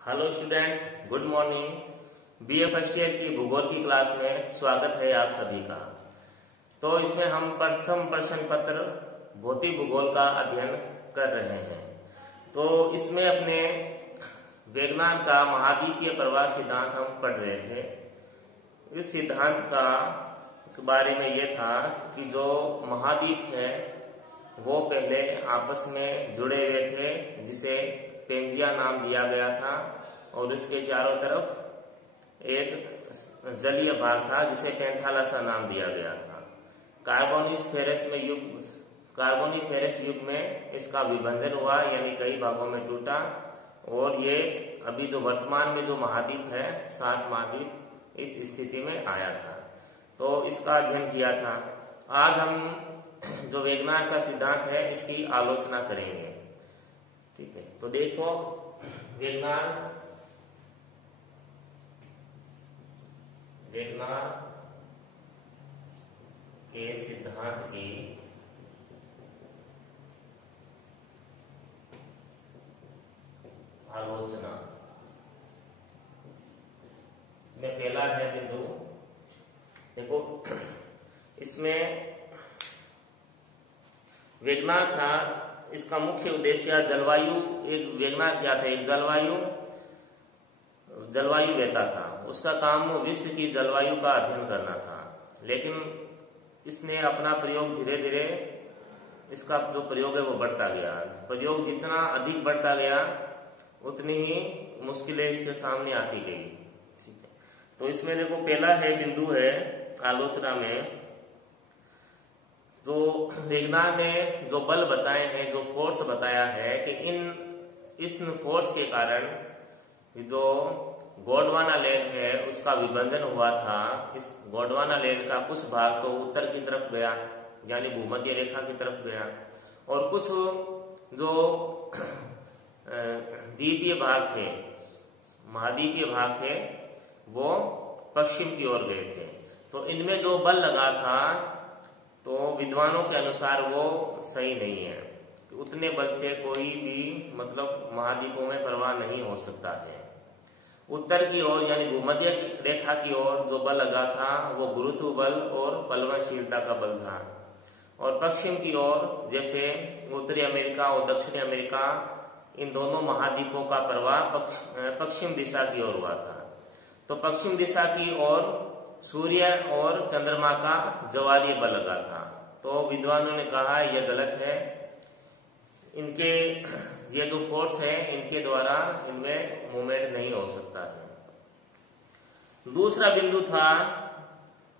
Hello students, good morning. BA first year की भूगोल की क्लास में स्वागत है आप सभी का। तो इसमें हम प्रथम प्रश्न पत्र भौतिक भूगोल का अध्ययन कर रहे हैं। तो इसमें अपने विज्ञान का महाद्वीपीय प्रवाह सिद्धांत हम पढ़ रहे थे। इस सिद्धांत का के बारे में यह था कि जो महाद्वीप है वो पहले आपस में जुड़े हुए थे, जिसे पेंजिया नाम दिया गया था, और उसके चारों तरफ एक जलीय भाग था जिसे पेंथालासा नाम दिया गया था। कार्बोनिफेरस युग में इसका विभंजन हुआ, यानी कई भागों में टूटा, और ये अभी जो वर्तमान में जो महाद्वीप है 7 महाद्वीप, इस स्थिति में आया था। तो इसका अध्ययन किया था। आज हम जो विज्ञान का सिद्धांत है इसकी आलोचना करेंगे। ठीक है, तो देखो विज्ञान के सिद्धांत की आलोचना में पहला है बिंदु। देखो इसमें विज्ञान था, इसका मुख्य उद्देश्य जलवायु, एक विज्ञान क्या था, एक जलवायु वेता था। उसका काम विश्व की जलवायु का अध्ययन करना था। लेकिन इसने अपना प्रयोग धीरे धीरे, इसका जो प्रयोग है वो बढ़ता गया। प्रयोग जितना अधिक बढ़ता गया उतनी ही मुश्किलें इसके सामने आती गई। ठीक है, तो इसमें देखो पहला है बिंदु है आलोचना में, तो विज्ञान ने जो बल बताए हैं, जो फोर्स बताया है कि इस फोर्स के कारण जो गोंडवाना लैंड है उसका विभंजन हुआ था। इस गोंडवाना लैंड का कुछ भाग तो उत्तर की तरफ गया, यानी भूमध्य रेखा की तरफ गया, और कुछ जो द्वीपीय भाग थे, महाद्वीपीय भाग थे, वो पश्चिम की ओर गए थे। तो इनमें जो बल लगा था तो विद्वानों के अनुसार वो सही नहीं है। उतने बल से कोई भी मतलब महाद्वीपों में प्रवाह नहीं हो सकता है। उत्तर की ओर यानी भूमध्य रेखा की ओर जो बल लगा था वो गुरुत्व बल और पलवनशीलता का बल था, और पश्चिम की ओर जैसे उत्तरी अमेरिका और दक्षिणी अमेरिका, इन दोनों महाद्वीपों का प्रवाह पश्चिम दिशा की ओर हुआ था। तो पश्चिम दिशा की ओर सूर्य और चंद्रमा का ज्वारीय बल लगा था। तो विद्वानों ने कहा यह गलत है, इनके ये जो फोर्स है इनके द्वारा इनमें मूवमेंट नहीं हो सकता है। दूसरा बिंदु था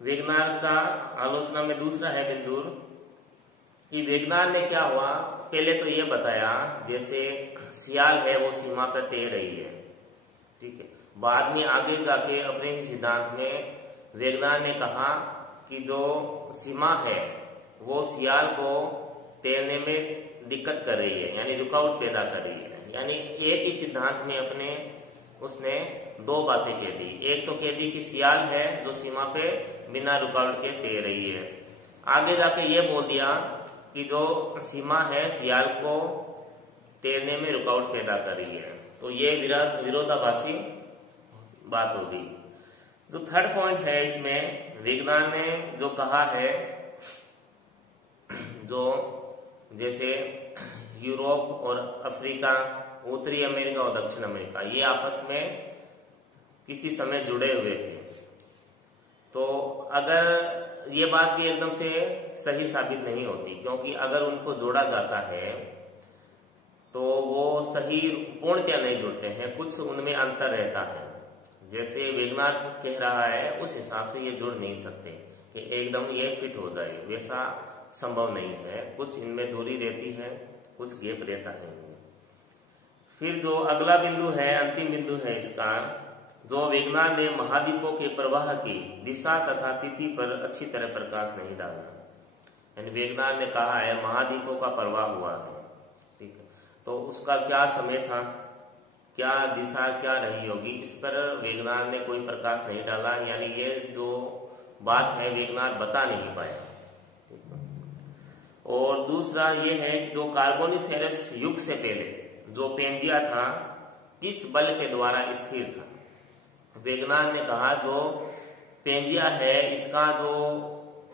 विज्ञान का आलोचना में, दूसरा है बिंदु कि विज्ञान ने क्या हुआ, पहले तो ये बताया जैसे सियाल है वो सीमा पर तैर रही है। ठीक है, बाद में आगे जाके अपने ही सिद्धांत में विज्ञान ने कहा कि जो सीमा है वो सियाल को तैरने में दिक्कत कर रही है, यानी रुकावट पैदा कर रही है। यानी एक ही सिद्धांत में अपने उसने दो बातें कह दी। एक तो कह दी कि सियाल है जो सीमा पे बिना रुकावट के तैर रही है। आगे जाके ये बोल दिया कि जो सीमा है सियाल को तैरने में रुकावट पैदा कर रही है। तो ये विरोधाभासी बात होगी। जो थर्ड पॉइंट है इसमें, विज्ञान ने जो कहा है, जो जैसे यूरोप और अफ्रीका, उत्तरी अमेरिका और दक्षिण अमेरिका, ये आपस में किसी समय जुड़े हुए थे। तो अगर ये बात भी एकदम से सही साबित नहीं होती, क्योंकि अगर उनको जोड़ा जाता है तो वो सही पूर्णतया नहीं जुड़ते हैं, कुछ उनमें अंतर रहता है। जैसे विज्ञान कह रहा है उस हिसाब से ये जुड़ नहीं सकते कि एकदम ये फिट हो जाए, वैसा संभव नहीं है। कुछ इनमें दूरी रहती है, कुछ गैप रहता है। फिर जो अगला बिंदु है, अंतिम बिंदु है इसका, जो विज्ञान ने महाद्वीपों के प्रवाह की दिशा तथा तिथि पर अच्छी तरह प्रकाश नहीं डाला। यानी विज्ञान ने कहा है महाद्वीपों का प्रवाह हुआ है, ठीक है, तो उसका क्या समय था, क्या दिशा क्या रही होगी, इस पर विज्ञान ने कोई प्रकाश नहीं डाला। यानी ये जो बात है विज्ञान बता नहीं पाया। और दूसरा ये है कि जो कार्बोनिफेरस युग से पहले जो पेंजिया था किस बल के द्वारा स्थिर था। वेगनार ने कहा जो पेंजिया है इसका जो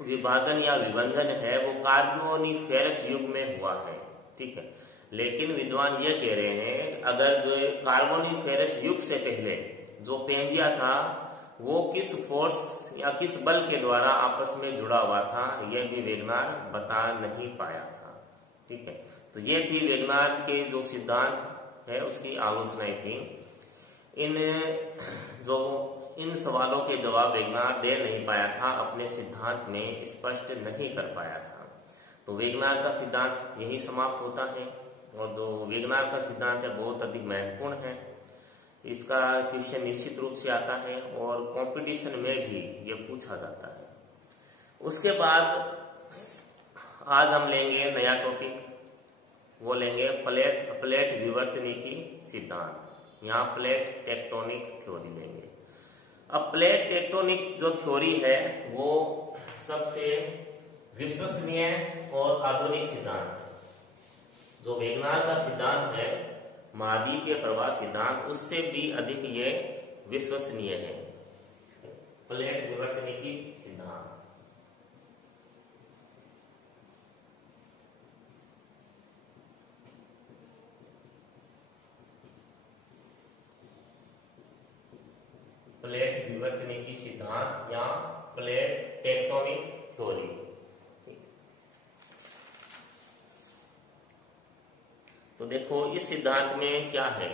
विभाजन या विभंजन है वो कार्बोनिफेरस युग में हुआ है, ठीक है। लेकिन विद्वान ये कह रहे हैं अगर जो कार्बोनिफेरस युग से पहले जो पेंजिया था वो किस फोर्स या किस बल के द्वारा आपस में जुड़ा हुआ था, यह भी वेगनार बता नहीं पाया था, ठीक है। तो ये थी वेगनार के जो सिद्धांत है उसकी आलोचनाएं थी। इन सवालों के जवाब वेगनार दे नहीं पाया था, अपने सिद्धांत में स्पष्ट नहीं कर पाया था। तो वेगनार का सिद्धांत यही समाप्त होता है। और जो वेगनार का सिद्धांत है बहुत अधिक महत्वपूर्ण है। इसका क्वेश्चन निश्चित रूप से आता है और कंपटीशन में भी ये पूछा जाता है। उसके बाद आज हम लेंगे नया टॉपिक, वो लेंगे प्लेट विवर्तनिकी सिद्धांत। यहाँ प्लेट टेक्टोनिक थ्योरी लेंगे। अब प्लेट टेक्टोनिक जो थ्योरी है वो सबसे विश्वसनीय और आधुनिक सिद्धांत है। जो वेगनार का सिद्धांत है महाद्वीपीय प्रवाह सिद्धांत, उससे भी अधिक ये विश्वसनीय है। प्लेट विवर्तनिकी सिद्धांत प्लेट विवर्तनिकी सिद्धांत या प्लेट टेक्टोनिक थ्योरी। तो देखो इस सिद्धांत में क्या है।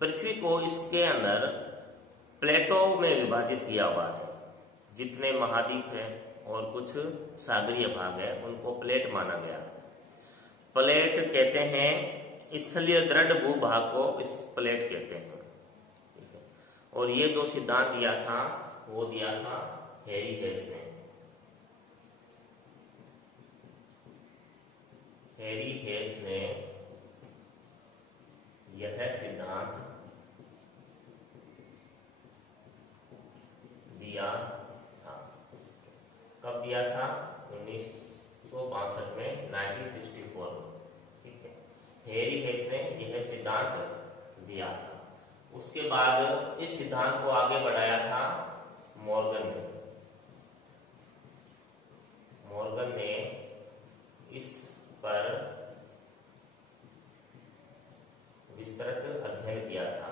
पृथ्वी को इसके अंदर प्लेटों में विभाजित किया हुआ है। जितने महाद्वीप है और कुछ सागरीय भाग है उनको प्लेट माना गया। प्लेट कहते हैं स्थलीय दृढ़ भूभाग को इस प्लेट कहते हैं, ठीक है। और ये जो सिद्धांत दिया था वो दिया था हैरी हेस ने। हैरी हेस ने यह सिद्धांत दिया था। कब दिया था? 1962 में, 1964 में, ठीक है। हैरी हेस ने यह सिद्धांत दिया था। उसके बाद इस सिद्धांत को आगे बढ़ाया था मॉर्गन ने। मॉर्गन ने इस पर विस्तृत अध्ययन किया था।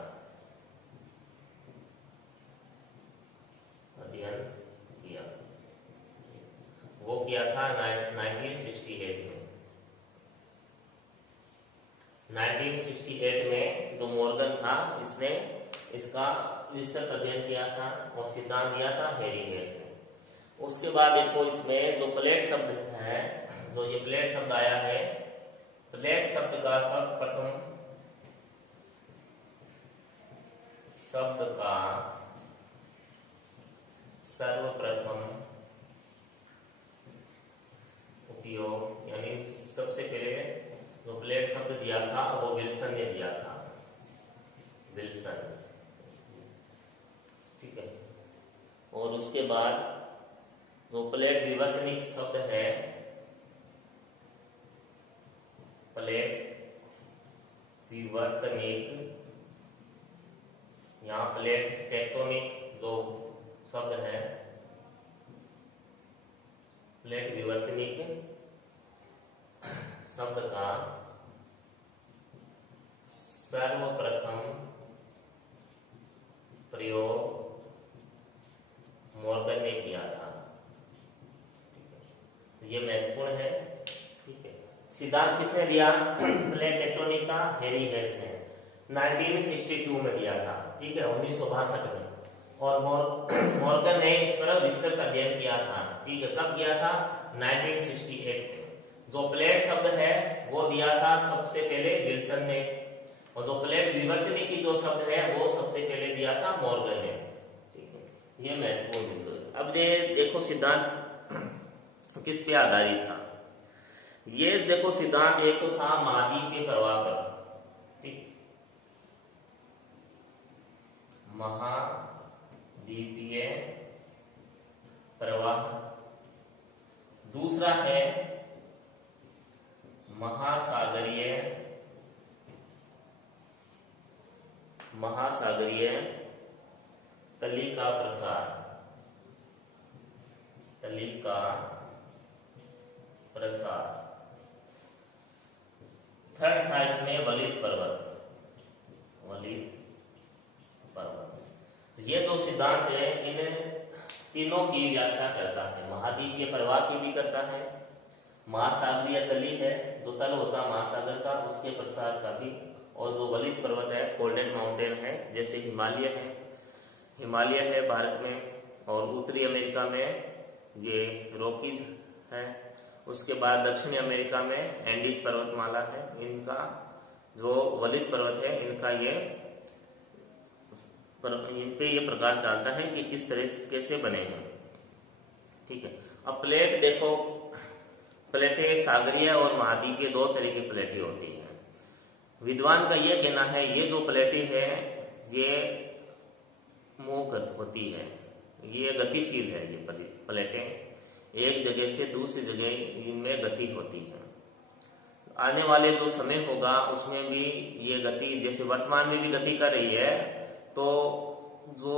वो किया था 1968 में। 1968 में जो मॉर्गन था इसने इसका विस्तृत अध्ययन किया था और सिद्धांत दिया था हैरी हेस ने। उसके बाद देखो इसमें जो प्लेट शब्द है, जो ये प्लेट शब्द आया है, प्लेट शब्द का सर्वप्रथम उपयोग, यानी सबसे पहले जो प्लेट शब्द दिया था वो विल्सन ने दिया था। विल्सन, ठीक है। और उसके बाद जो प्लेट विवर्तनिक शब्द है, प्लेट विवर्तनिक, यहाँ प्लेट टेक्टोनिक जो शब्द है, प्लेट विवर्तनिक शब्द का सर्वप्रथम प्रयोग मॉर्गन ने किया था, ठीक है। ये महत्वपूर्ण है, ठीक है। सिद्धांत किसने दिया? प्लेट टेक्टोनिक का हैरी हेस ने 1962 में दिया था, ठीक है, 1962 में। और मॉर्गन ने इस पर विस्तृत अध्ययन किया था, ठीक है। कब किया था? 1968 में। जो प्लेट शब्द है वो दिया था सबसे पहले विल्सन ने, और जो प्लेट विवर्तनिकी जो शब्द है वो सबसे पहले दिया था मॉर्गन ने, ठीक है। ये महत्वपूर्ण बिंदु है। अब देखो सिद्धांत किस पे आधारित था। ये देखो सिद्धांत एक तो था महाद्वीपीय प्रवाह पर, ठीक, महाद्वीपीय प्रवाह। दूसरा है महासागरीय महासागरीय तली का प्रसार, तली का प्रसार। थर्ड था इसमें वलित पर्वत, वलित पर्वत। तो ये जो सिद्धांत है इन तीनों की व्याख्या करता है, महाद्वीपीय प्रवाह की भी करता है, महासागरीय तली है जो तल होता महासागर का उसके प्रसार का भी, और जो वलित पर्वत है गोल्डन माउंटेन है जैसे हिमालय है, हिमालय है भारत में, और उत्तरी अमेरिका में ये रॉकीज है, उसके बाद दक्षिणी अमेरिका में एंडीज पर्वतमाला है। इनका जो वलित पर्वत है इनका ये इन पे ये प्रकाश डालता है कि किस तरह कैसे बने हैं। ठीक है, अब प्लेट देखो, प्लेटें सागरीय और महाद्वीपीय दो तरह की प्लेटें होती हैं। विद्वान का यह कहना है ये जो प्लेटें हैं ये मोहगत होती है, ये गतिशील है, ये प्लेटें एक जगह से दूसरी जगह इनमें गति होती है। आने वाले जो समय होगा उसमें भी ये गति, जैसे वर्तमान में भी गति कर रही है, तो जो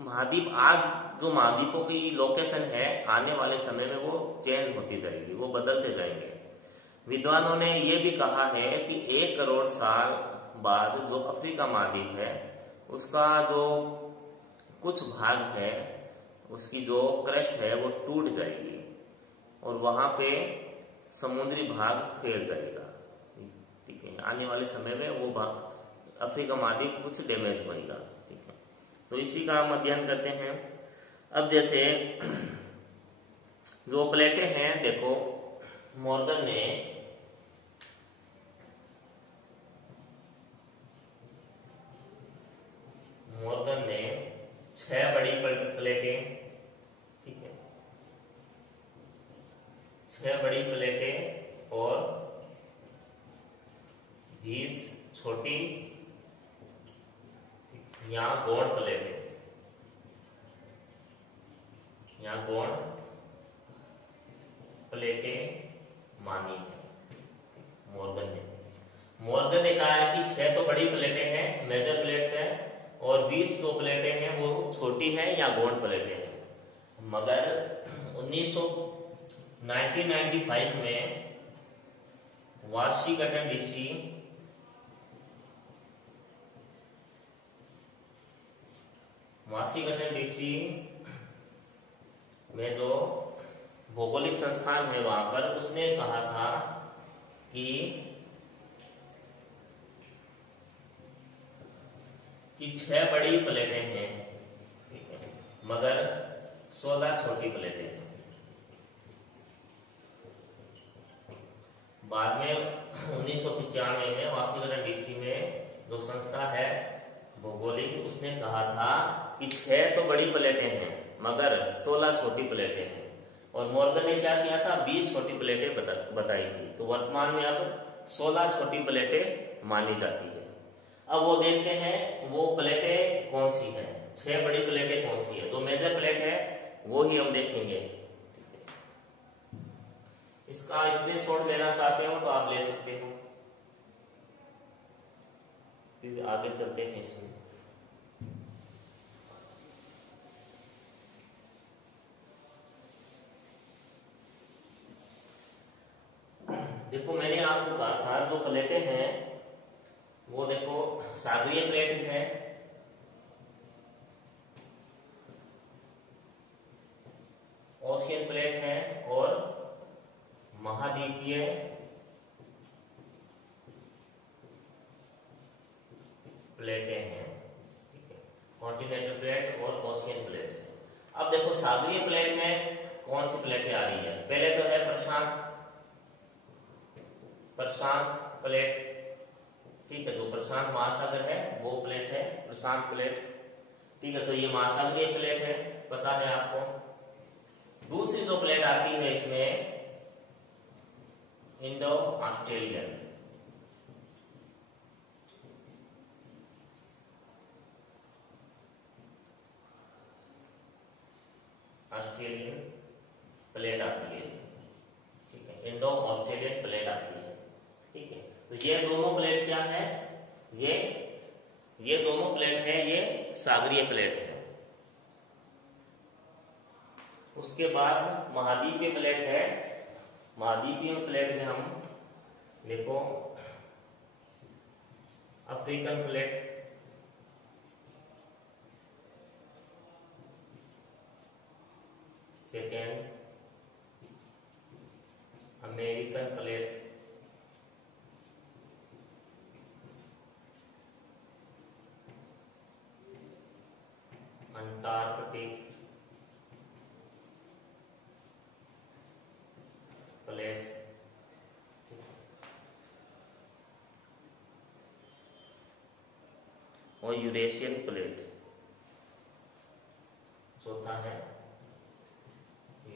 महाद्वीप आज जो महाद्वीपों की लोकेशन है आने वाले समय में वो चेंज होती जाएगी, वो बदलते जाएंगे। विद्वानों ने ये भी कहा है कि 1 करोड़ साल बाद जो अफ्रीका महाद्वीप है उसका जो कुछ भाग है, उसकी जो क्रस्ट है वो टूट जाएगी और वहां पे समुद्री भाग फैल जाएगा। ठीक है, आने वाले समय में वो भाग अफ्रीका महाद्वीप कुछ डैमेज होगा। ठीक है, तो इसी का हम अध्ययन करते हैं। अब जैसे जो प्लेटें हैं देखो, मॉर्गन ने 6 बड़ी प्लेटें, ठीक है, 6 बड़ी प्लेटें और 20 छोटी या गौण प्लेटें, या गौण प्लेटें मानी है मॉर्गन ने कहा है कि 6 तो बड़ी प्लेटें हैं, मेजर प्लेट्स हैं, और 20 जो प्लेटें हैं वो छोटी हैं या गौण प्लेटें हैं। मगर 1995 में वाशिंगटन डीसी में जो भौगोलिक संस्थान है वहां पर उसने कहा था कि 6 बड़ी प्लेटें हैं, ठीक है, मगर 16 छोटी प्लेटें हैं। बाद में 1995 में वाशिंगटन डीसी में जो संस्था है भौगोलिक, उसने कहा था कि 6 तो बड़ी प्लेटें हैं मगर 16 छोटी प्लेटें हैं, और मॉर्गन ने क्या किया था, 20 छोटी प्लेटें बताई थी। तो वर्तमान में अब 16 छोटी प्लेटें मानी जाती है। अब वो देखते हैं वो प्लेटें कौन सी हैं, 6 बड़ी प्लेटें कौन सी है, जो मेजर प्लेट है वो ही हम देखेंगे। इसका स्क्रीनशॉट लेना चाहते हो तो आप ले सकते हो, फिर आगे चलते हैं इसमें। देखो मैंने आपको कहा था जो प्लेटें हैं वो देखो सागरीय प्लेट है, ओशियन प्लेट है और महाद्वीपीय प्लेटें हैं, ठीक है, कॉन्टिनेंटल प्लेट और ओशियन प्लेट है। अब देखो सागरीय प्लेट में कौन सी प्लेटें आ रही है, पहले तो है प्रशांत प्लेट, ठीक है, जो प्रशांत महासागर है वो प्लेट है प्रशांत प्लेट, ठीक है, तो ये महासागरीय प्लेट है, पता है आपको। दूसरी जो प्लेट आती है इसमें इंडो ऑस्ट्रेलियन, प्लेट आती है इसमें, ठीक है, इंडो ऑस्ट्रेलियन प्लेट आती है। ये दोनों प्लेट क्या है, ये दोनों प्लेट है, ये सागरीय प्लेट है। उसके बाद महाद्वीपीय प्लेट है। महाद्वीपीय प्लेट में हम देखो African plate, second American plate, Antarctic plate, और यूरेशियन प्लेट। चौथा है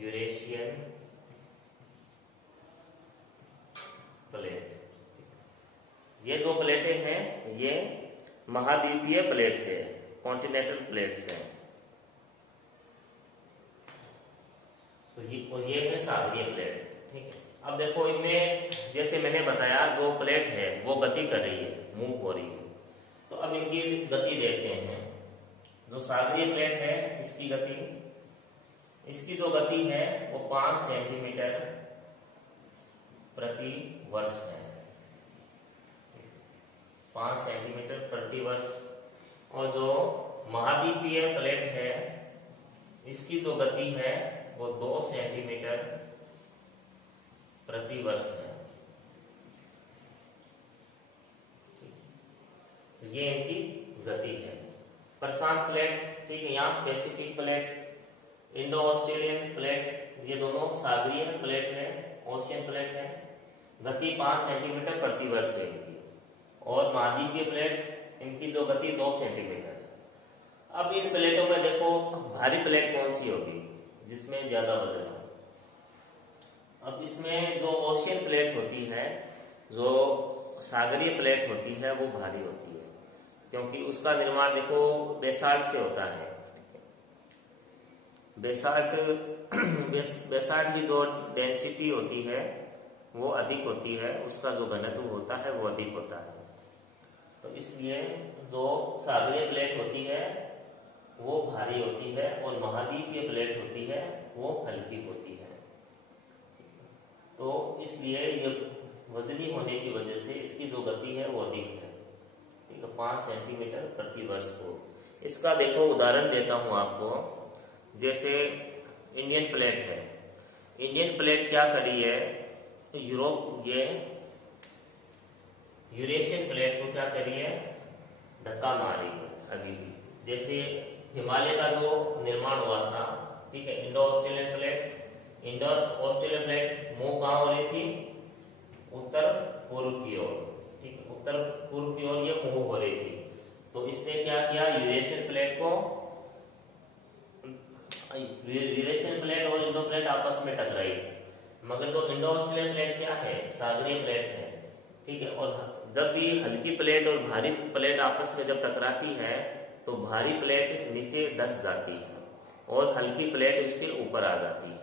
यूरेशियन प्लेट। ये दो प्लेटें हैं, ये महाद्वीपीय प्लेट है, कॉन्टिनेंटल प्लेट्स है। तो ये है सागरीय प्लेट। ठीक है, अब देखो इनमें जैसे मैंने बताया जो प्लेट है वो गति कर रही है, मूव हो रही है। तो अब इनकी गति देखते हैं। जो सागरीय प्लेट है इसकी जो गति है वो 5 सेंटीमीटर प्रति वर्ष है, 5 सेंटीमीटर प्रति वर्ष। और जो महाद्वीपीय प्लेट है इसकी जो गति है वो 2 सेंटीमीटर प्रति वर्ष है। ये इनकी गति है। प्रशांत प्लेट, ठीक है, यहाँ Pacific plate, Indo Australian plate, ये दोनों सागरीय प्लेट है, ओशियन प्लेट है। गति 5 सेंटीमीटर प्रति वर्ष है इनकी। और महाद्वीपीय प्लेट, इनकी जो गति 2 सेंटीमीटर। अब इन प्लेटों में देखो भारी प्लेट कौन सी होगी जिसमें ज्यादा वजन हो। अब इसमें जो ओशियन प्लेट होती है, जो सागरीय प्लेट होती है, वो भारी होती है, क्योंकि उसका निर्माण देखो बेसाल्ट से होता है। बेसाल्ट की जो डेंसिटी होती है वो अधिक होती है, उसका जो घनत्व होता है वो अधिक होता है। तो इसलिए जो सागरीय प्लेट होती है वो भारी होती है, और महाद्वीपीय प्लेट होती है वो हल्की होती है। तो इसलिए ये वजनी होने की वजह से इसकी जो गति है वो अधिक है, ठीक है, 5 सेंटीमीटर प्रति वर्ष को। इसका देखो उदाहरण देता हूं आपको। जैसे इंडियन प्लेट है, इंडियन प्लेट क्या करी है, ये यूरेशियन प्लेट को क्या करी है, धक्का मारी है अभी भी। जैसे हिमालय का जो निर्माण हुआ था, ठीक है, इंडो ऑस्ट्रेलियन प्लेट मूव कहाँ हो रही थी, उत्तर पूर्व की ओर, ठीक है, उत्तर पूर्व की ओर ये मूव हो रही थी। तो इसने क्या किया, यूरेशियन प्लेट और इंडो प्लेट आपस में टकराई। मगर जो इंडो ऑस्ट्रेलियन प्लेट क्या है, सागरीय प्लेट है, ठीक है। और जब भी हल्की प्लेट और भारी प्लेट आपस में जब टकराती है तो भारी प्लेट नीचे धंस जाती है और हल्की प्लेट उसके ऊपर आ जाती है।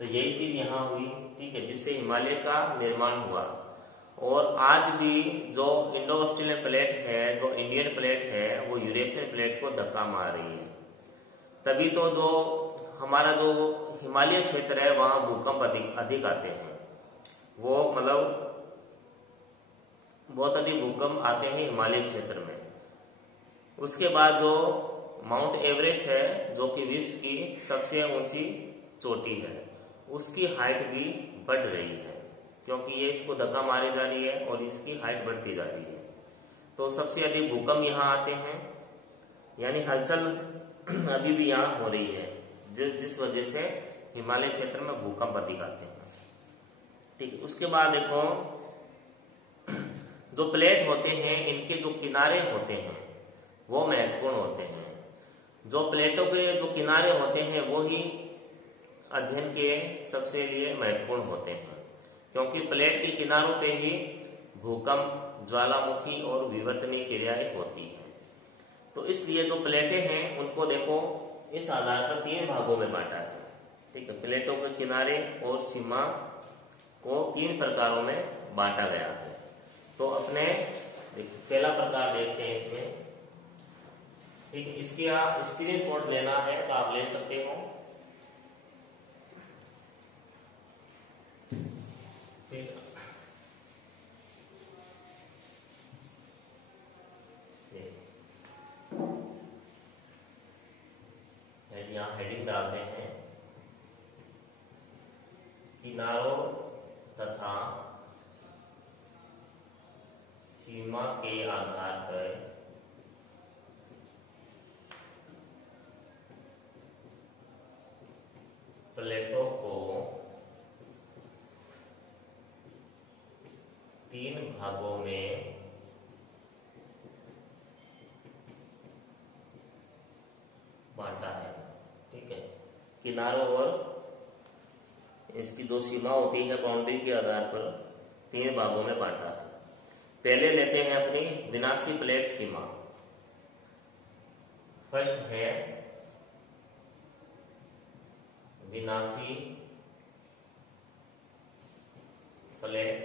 तो यही चीज यहाँ हुई, ठीक है, जिससे हिमालय का निर्माण हुआ। और आज भी जो इंडो ऑस्ट्रेलियन प्लेट है, जो इंडियन प्लेट है, वो यूरेशियन प्लेट को धक्का मार रही है। तभी तो जो हमारा जो हिमालय क्षेत्र है वहां भूकंप अधिक आते हैं, वो मतलब बहुत अधिक भूकंप आते हैं हिमालय क्षेत्र में। उसके बाद जो माउंट एवरेस्ट है, जो कि विश्व की सबसे ऊंची चोटी है, उसकी हाइट भी बढ़ रही है, क्योंकि ये इसको धक्का मारी जा रही है और इसकी हाइट बढ़ती जा रही है। तो सबसे अधिक भूकंप यहाँ आते हैं, यानी हलचल अभी भी यहाँ हो रही है, जिस वजह से हिमालय क्षेत्र में भूकंप अधिक आते हैं, ठीक है। उसके बाद देखो जो प्लेट होते हैं, इनके जो किनारे होते हैं वो महत्वपूर्ण होते हैं। जो प्लेटों के जो किनारे होते हैं वो ही अध्ययन के सबसे लिए महत्वपूर्ण होते हैं, क्योंकि प्लेट के किनारों पे ही भूकंप, ज्वालामुखी और विवर्तनीय क्रियाएं होती हैं। तो इसलिए जो प्लेटें हैं उनको देखो इस आधार पर 3 भागों में बांटा है, ठीक है। प्लेटों के किनारे और सीमा को 3 प्रकारों में बांटा गया है। तो अपने पहला प्रकार देखते हैं इसमें, ठीक है। इसकी आप स्क्रीनशॉट लेना है तो आप ले सकते हो, ठीक है। यहाँ हेडिंग डालते हैं, किनारों तथा सीमा के आधार पर प्लेटों को 3 भागों में बांटा है, ठीक है। किनारों और इसकी जो सीमा होती है बाउंड्री के आधार पर 3 भागों में बांटा है। पहले लेते हैं अपनी विनाशी प्लेट सीमा। फर्स्ट है विनाशी प्लेट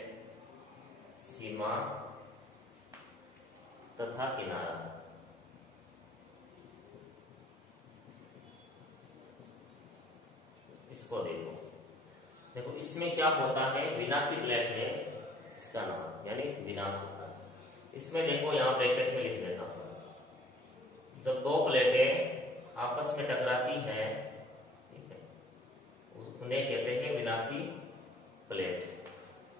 सीमा तथा किनारा। इसको देखो इसमें क्या होता है, विनाशी प्लेट है इसका नाम, यानी विनाश होता है। इसमें देखो यहाँ ब्रैकेट में लिख देता हूं, जब 2 प्लेटें आपस में टकराती हैं, ठीक है, उन्हें कहते हैं विनाशी प्लेट,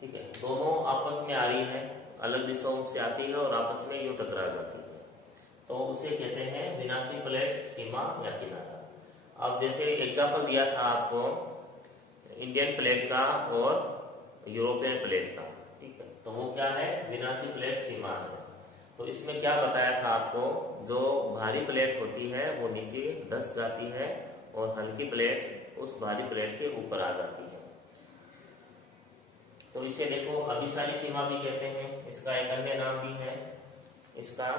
ठीक है। दोनों आपस में आ रही है, अलग दिशाओं से आती है और आपस में यूं टकरा जाती है, तो उसे कहते हैं विनाशी प्लेट सीमा या किनारा। अब जैसे एग्जाम्पल दिया था आपको इंडियन प्लेट का और यूरोपियन प्लेट का, ठीक है, तो वो क्या है, विनाशी प्लेट सीमा है। तो इसमें क्या बताया था आपको, जो भारी प्लेट होती है वो नीचे धंस जाती है और हल्की प्लेट उस भारी प्लेट के ऊपर आ जाती है। तो इसे देखो अभिसारी सीमा भी कहते हैं, इसका एक अन्य नाम भी है इसका,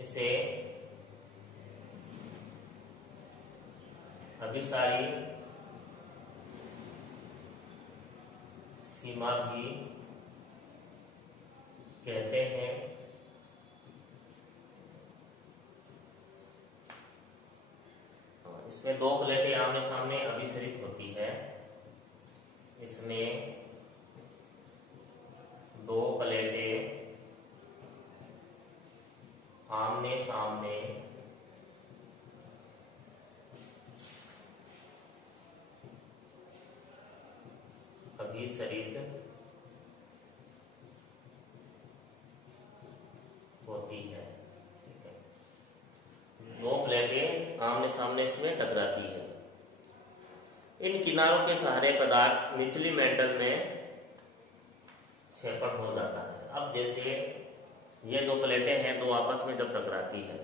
इसे अभिसारी सीमा भी कहते हैं। इसमें 2 प्लेटें आमने सामने अभिसरित होती है, इसमें 2 प्लेटें आमने सामने अभिसरित होती है, ठीक है। 2 प्लेटें आमने सामने इसमें टकराती है। इन किनारों के सहारे पदार्थ निचली मेंटल में क्षेपण हो जाता है। अब जैसे ये 2 प्लेटें हैं, 2 आपस में जब टकराती है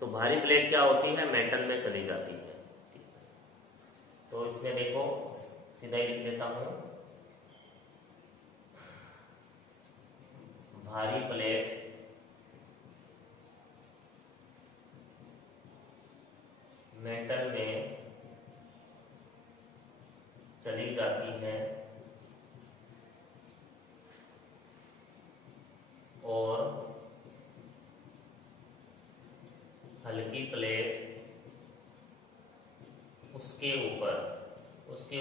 तो भारी प्लेट क्या होती है, मेंटल में चली जाती है। तो इसमें देखो सीधा ही लिख देता हूं, भारी प्लेट मेंटल में चली जाती है और हल्की प्लेट उसके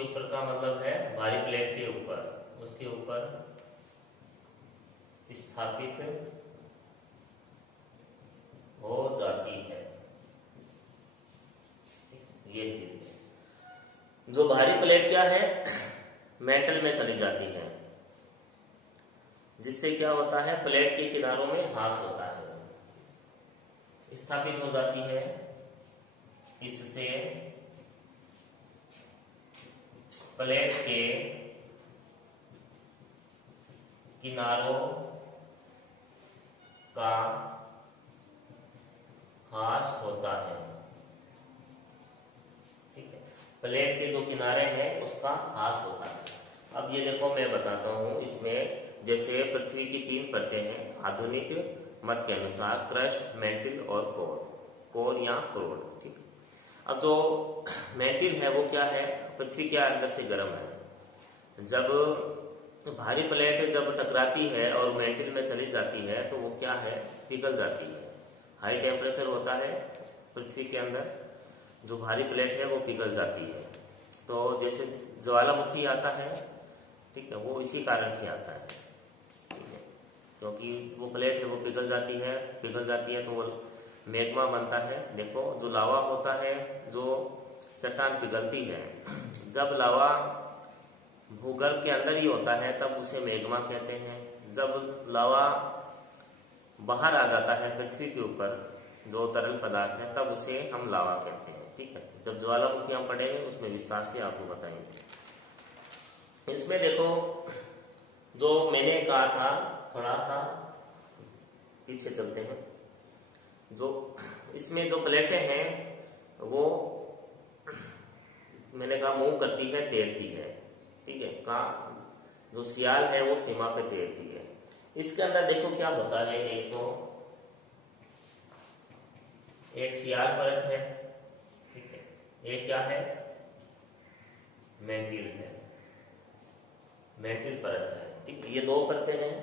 ऊपर का मतलब है भारी प्लेट के ऊपर, उसके ऊपर स्थापित हो जाती है। ये चीज, जो भारी प्लेट क्या है, मेंटल में चली जाती है, जिससे क्या होता है, प्लेट के किनारों में ह्रास होता है, स्थापित हो जाती है। इससे प्लेट के किनारों का ह्रास होता है, ठीक है। प्लेट के जो किनारे हैं उसका ह्रास होता है। अब ये देखो मैं बताता हूं, इसमें जैसे पृथ्वी की 3 परतें हैं आधुनिक मत के अनुसार, क्रस्ट, मेंटिल और कोर या क्रोड, ठीक है। अब जो मेंटिल है वो क्या है, पृथ्वी के अंदर से गर्म है। जब तो भारी प्लेट जब टकराती है और मेंटल में चली जाती है तो वो क्या है, पिघल जाती है। हाई टेम्परेचर होता है पृथ्वी के अंदर, जो भारी प्लेट है वो पिघल जाती है। तो जैसे ज्वालामुखी आता है, ठीक है, वो इसी कारण से आता है, ठीक है, क्योंकि वो प्लेट है वो पिघल जाती है तो वो मैग्मा बनता है। देखो जो लावा होता है, जो चट्टान पिघलती है, जब लावा भूगर्भ के अंदर ही होता है तब उसे मैग्मा कहते हैं। जब लावा बाहर आ जाता है पृथ्वी के ऊपर, जो तरल पदार्थ है, तब उसे हम लावा कहते हैं, ठीक है। जब ज्वालामुखी हम पढ़ेंगे उसमें विस्तार से आपको बताएंगे। इसमें देखो जो मैंने कहा था, थोड़ा सा पीछे चलते हैं, जो इसमें जो प्लेटें हैं वो मैंने कहा मूव करती है, तैरती है, ठीक है। जो सियाल है वो सीमा पे तैरती है। इसके अंदर देखो क्या होता है, एक तो एक सियाल परत है, ठीक है, एक क्या है, मेंटिल है, मेंटिल परत है, ठीक है। ये दो परतें हैं।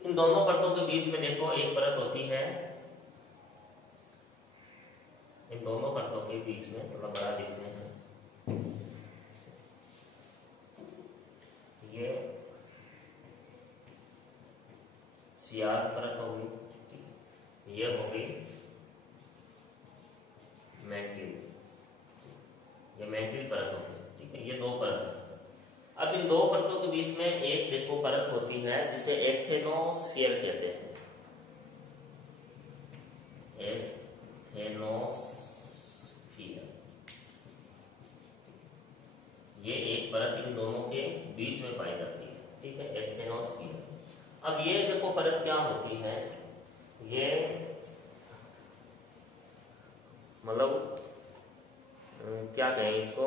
इन दोनों परतों के बीच में देखो एक परत होती है, इन दोनों परतों के बीच में थोड़ा बड़ा देखते हैं, ये सियाल परत होगी, ये हो गई मेंटिल, ये मेंटिल परत होगी, ठीक है। ये दो परत है। अब इन दो परतों के बीच में एक देखो परत होती है जिसे एस्थेनोस्फीयर कहते हैं, एस्थेनोस्फीयर, ये एक परत इन दोनों के बीच में पाई जाती है, ठीक है, एस्थेनोस्फीयर। अब ये देखो परत क्या होती है, ये मतलब क्या कहें इसको,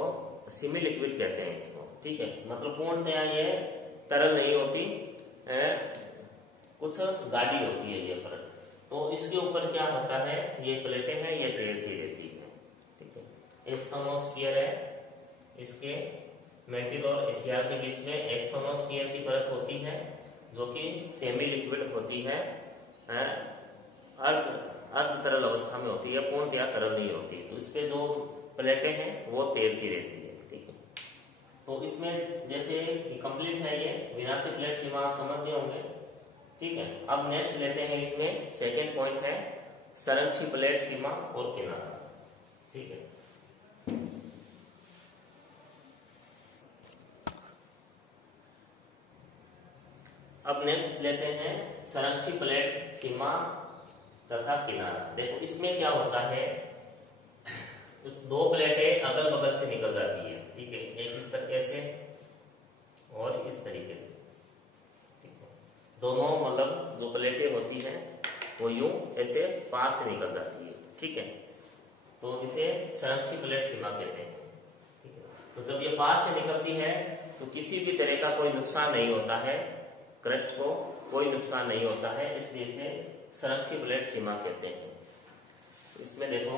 सेमी लिक्विड कहते हैं इसको, ठीक है। मतलब पूर्णतया ये तरल नहीं होती, कुछ गाढ़ी होती है ये परत। तो इसके ऊपर क्या होता है, ये प्लेटें हैं, ये तैरती रहती है, ठीक है। एस्थेनोस्फीयर है, इसके मेंटिल और एशियाल के बीच में एस्थेनोस्फीयर की परत होती है जो कि सेमी लिक्विड होती है, अर्ध तरल अवस्था में होती है, पूर्णतया तरल नहीं होती। तो इसके जो प्लेटें हैं वो तैरती रहती है, ठीक है। तो इसमें जैसे कंप्लीट है ये विनाशी प्लेट सीमा, आप समझ गए होंगे, ठीक है। अब नेक्स्ट लेते हैं, इसमें सेकेंड पॉइंट है संरक्षी प्लेट सीमा और किनारा, ठीक है। अब नेक्स्ट लेते हैं संरक्षी प्लेट सीमा तथा किनारा। देखो इसमें क्या होता है, दो प्लेटें अगल बगल से निकल जाती है, ठीक है, एक इस तरीके से और इस तरीके से, ठीक है। दोनों मतलब जो प्लेटें होती हैं वो यूं ऐसे पास से निकल जाती है, ठीक है। तो इसे संरक्षी प्लेट सीमा कहते हैं, ठीक है। तो जब ये पास से निकलती है तो किसी भी तरह का कोई नुकसान नहीं होता है, क्रस्ट को कोई नुकसान नहीं होता है, इसलिए इसे संरक्षी प्लेट सीमा कहते हैं। इसमें देखो,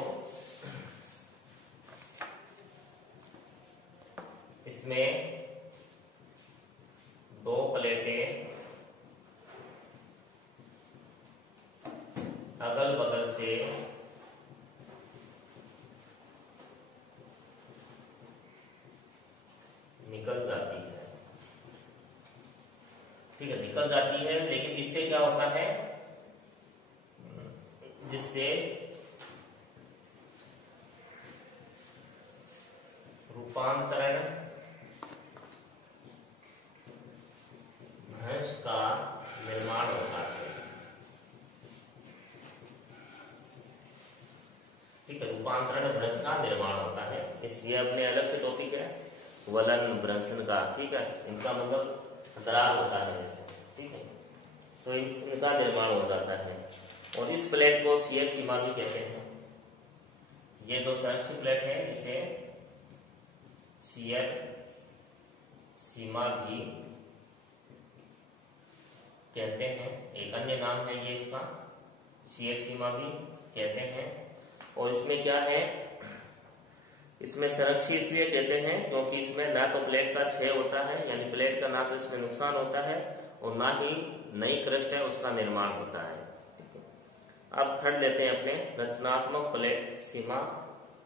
इसमें दो प्लेटें अगल बगल से निकल जाती है, ठीक है, निकल जाती है। लेकिन इससे क्या होता है, जिससे रूपांतरण भ्रंश का निर्माण होता है, ठीक है, रूपांतरण भ्रंश का निर्माण होता है। इसलिए अपने अलग से टॉपिक है वलन भ्रंशन का, ठीक है, इनका मतलब दरार होता है इसमें, ठीक है। तो इनका निर्माण हो जाता है और इस प्लेट को शियर सीमा भी कहते हैं। ये दो संरक्षी प्लेट है, इसे शियर सीमा भी कहते हैं, एक अन्य नाम है ये इसका, शियर सीमा भी कहते हैं। और इसमें क्या है, इसमें संरक्षी इसलिए कहते हैं क्योंकि इसमें ना तो प्लेट का क्षय होता है, यानी प्लेट का ना तो इसमें नुकसान होता है और ना ही नई क्रस्ट है उसका निर्माण होता है। ठीक है। अब थर्ड लेते हैं अपने रचनात्मक प्लेट सीमा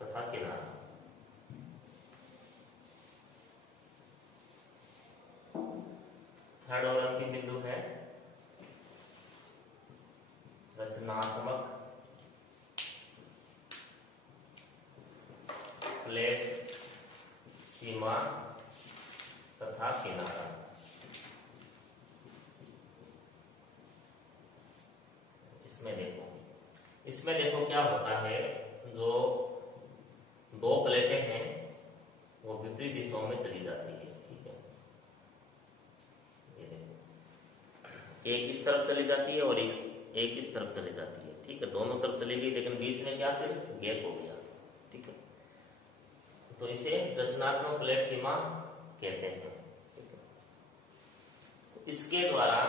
तथा किनारा। थर्ड और अंतिम बिंदु है रचनात्मक प्लेट सीमा तथा किनारा। इसमें देखो क्या होता है, जो दो प्लेटें हैं वो विपरीत दिशाओं में चली जाती है। ठीक है, ये देखो एक इस तरफ चली जाती है और एक इस तरफ चली जाती है। ठीक है, दोनों तरफ चली गई लेकिन बीच में क्या फिर गैप हो गया। ठीक है, तो इसे रचनात्मक प्लेट सीमा कहते हैं। इसके द्वारा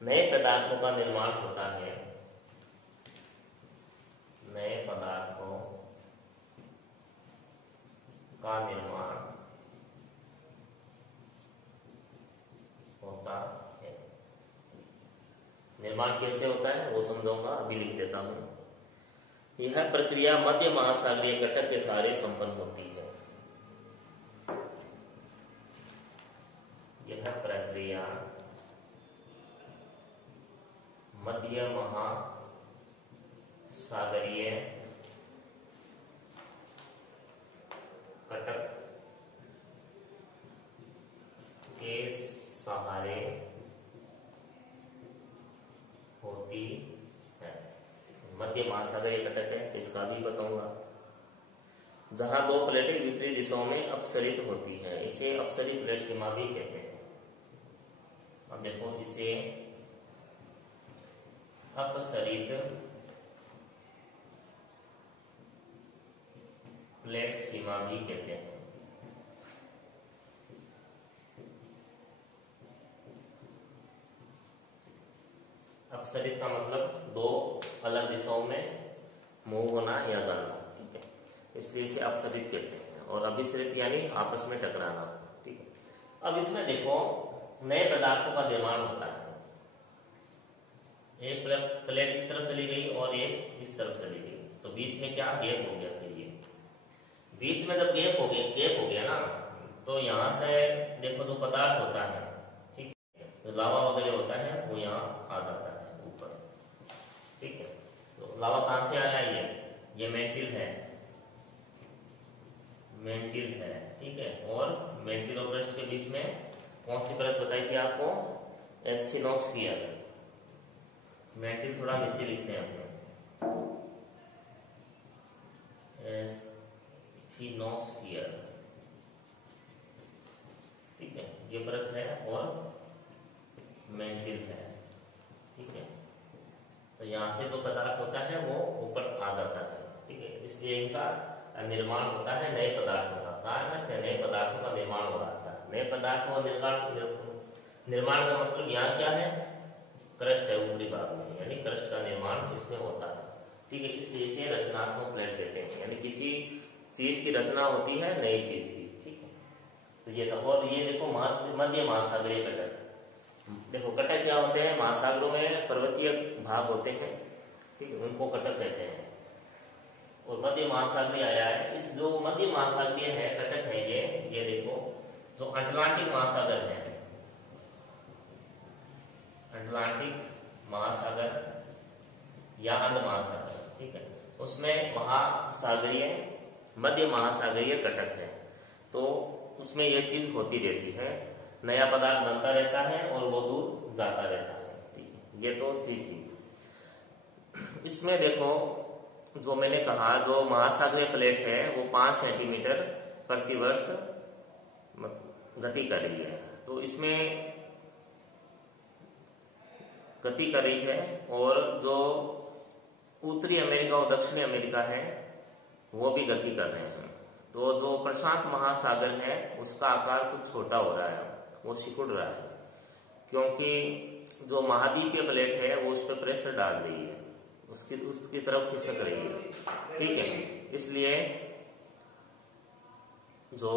नए पदार्थों का निर्माण होता है। नए पदार्थों का निर्माण होता है। निर्माण कैसे होता है वो समझाऊंगा, अभी लिख देता हूं। यह प्रक्रिया मध्य महासागरीय घटक के सहारे संपन्न होती है। यह प्रक्रिया मध्य महासागरीय घटक के सहारे होती है। मध्य महासागरीय घटक है, इसका भी बताऊंगा। जहां दो प्लेटें विपरीत दिशाओं में अपसरित होती है, इसे अपसरित प्लेट सीमा भी कहते हैं। अब देखो, इसे अपसरित प्लेट सीमा भी कहते हैं। अपसरित का मतलब दो अलग दिशाओं में मूव होना या जाना। ठीक है, इसलिए इसे अपसरित कहते हैं। और अभिसरित यानी आपस में टकराना। ठीक है, अब इसमें देखो नए पदार्थों का निर्माण होता है। एक प्लेट इस तरफ चली गई और एक इस तरफ चली गई, तो बीच में क्या गैप हो गया। फिर ये बीच में जब गैप हो गया ना, तो यहां से देखो जो पदार्थ होता है, ठीक है, जो लावा वगैरह होता है वो यहाँ आ जाता है ऊपर। ठीक है, तो लावा कहां से आ रहा है, ये मेंटिल है। ठीक है, और मेंटिल और ब्रेस्ट के बीच में कौन सी परत बताई थी आपको, एस्थिनोस्फियर। मेंटिल थोड़ा नीचे लिखते हैं अपने, एस्थिनोस्फियर। ठीक है, ये परत है और मेंटिल है। ठीक है, तो यहां से जो पदार्थ होता है वो ऊपर आ जाता है। ठीक है, इसलिए इनका निर्माण होता है नए पदार्थों का। कारण है नए पदार्थों का निर्माण हो रहा था। नए पदार्थों का निर्माण का मतलब यहाँ क्या है, क्रस्ट है ऊपरी भाग में, यानी क्रस्ट का निर्माण इसमें होता है। ठीक है, इसलिए इसे रचनात्मक प्लेट कहते हैं, यानी किसी चीज की रचना होती है नई चीज की। ठीक है, तो ये था। और ये देखो मध्य महासागरीय घटक। देखो घटक क्या होते हैं, महासागरों में पर्वतीय भाग होते हैं। ठीक है, उनको घटक कहते हैं। और मध्य महासागरीय आया है, इस जो मध्य महासागरीय है घटक है ये देखो, जो अटलांटिक महासागर है, अटलांटिक महासागर या अंध महासागर। ठीक है, उसमें महासागरीय मध्य महासागरीय घटक है, तो उसमें यह चीज होती रहती है, नया पदार्थ बनता रहता है और वो दूर जाता रहता है। ठीक है, ये तो थी चीज। इसमें देखो जो मैंने कहा, जो महासागरीय प्लेट है वो 5 सेंटीमीटर प्रतिवर्ष गति कर रही है, तो इसमें गति कर रही है। और जो उत्तरी अमेरिका और दक्षिणी अमेरिका है वो भी गति कर रहे हैं। तो जो प्रशांत महासागर है उसका आकार कुछ छोटा हो रहा है, वो सिकुड़ रहा है। क्योंकि जो महाद्वीपीय प्लेट है वो उस पर प्रेशर डाल रही है, उसकी तरफ खिसक रही है। ठीक है, इसलिए जो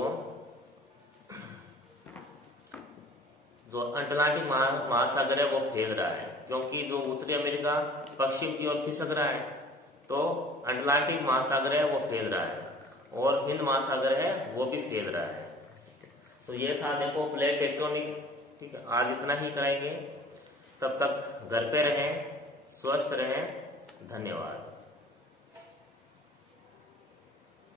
अटलांटिक महासागर है वो फैल रहा है, क्योंकि जो उत्तरी अमेरिका पश्चिम की ओर खिसक रहा है, तो अटलांटिक महासागर है वो फैल रहा है, और हिंद महासागर है वो भी फैल रहा है। तो ये था देखो प्लेट टेक्टोनिक। ठीक है, आज इतना ही कराएंगे। तब तक घर पे रहें, स्वस्थ रहें। धन्यवाद।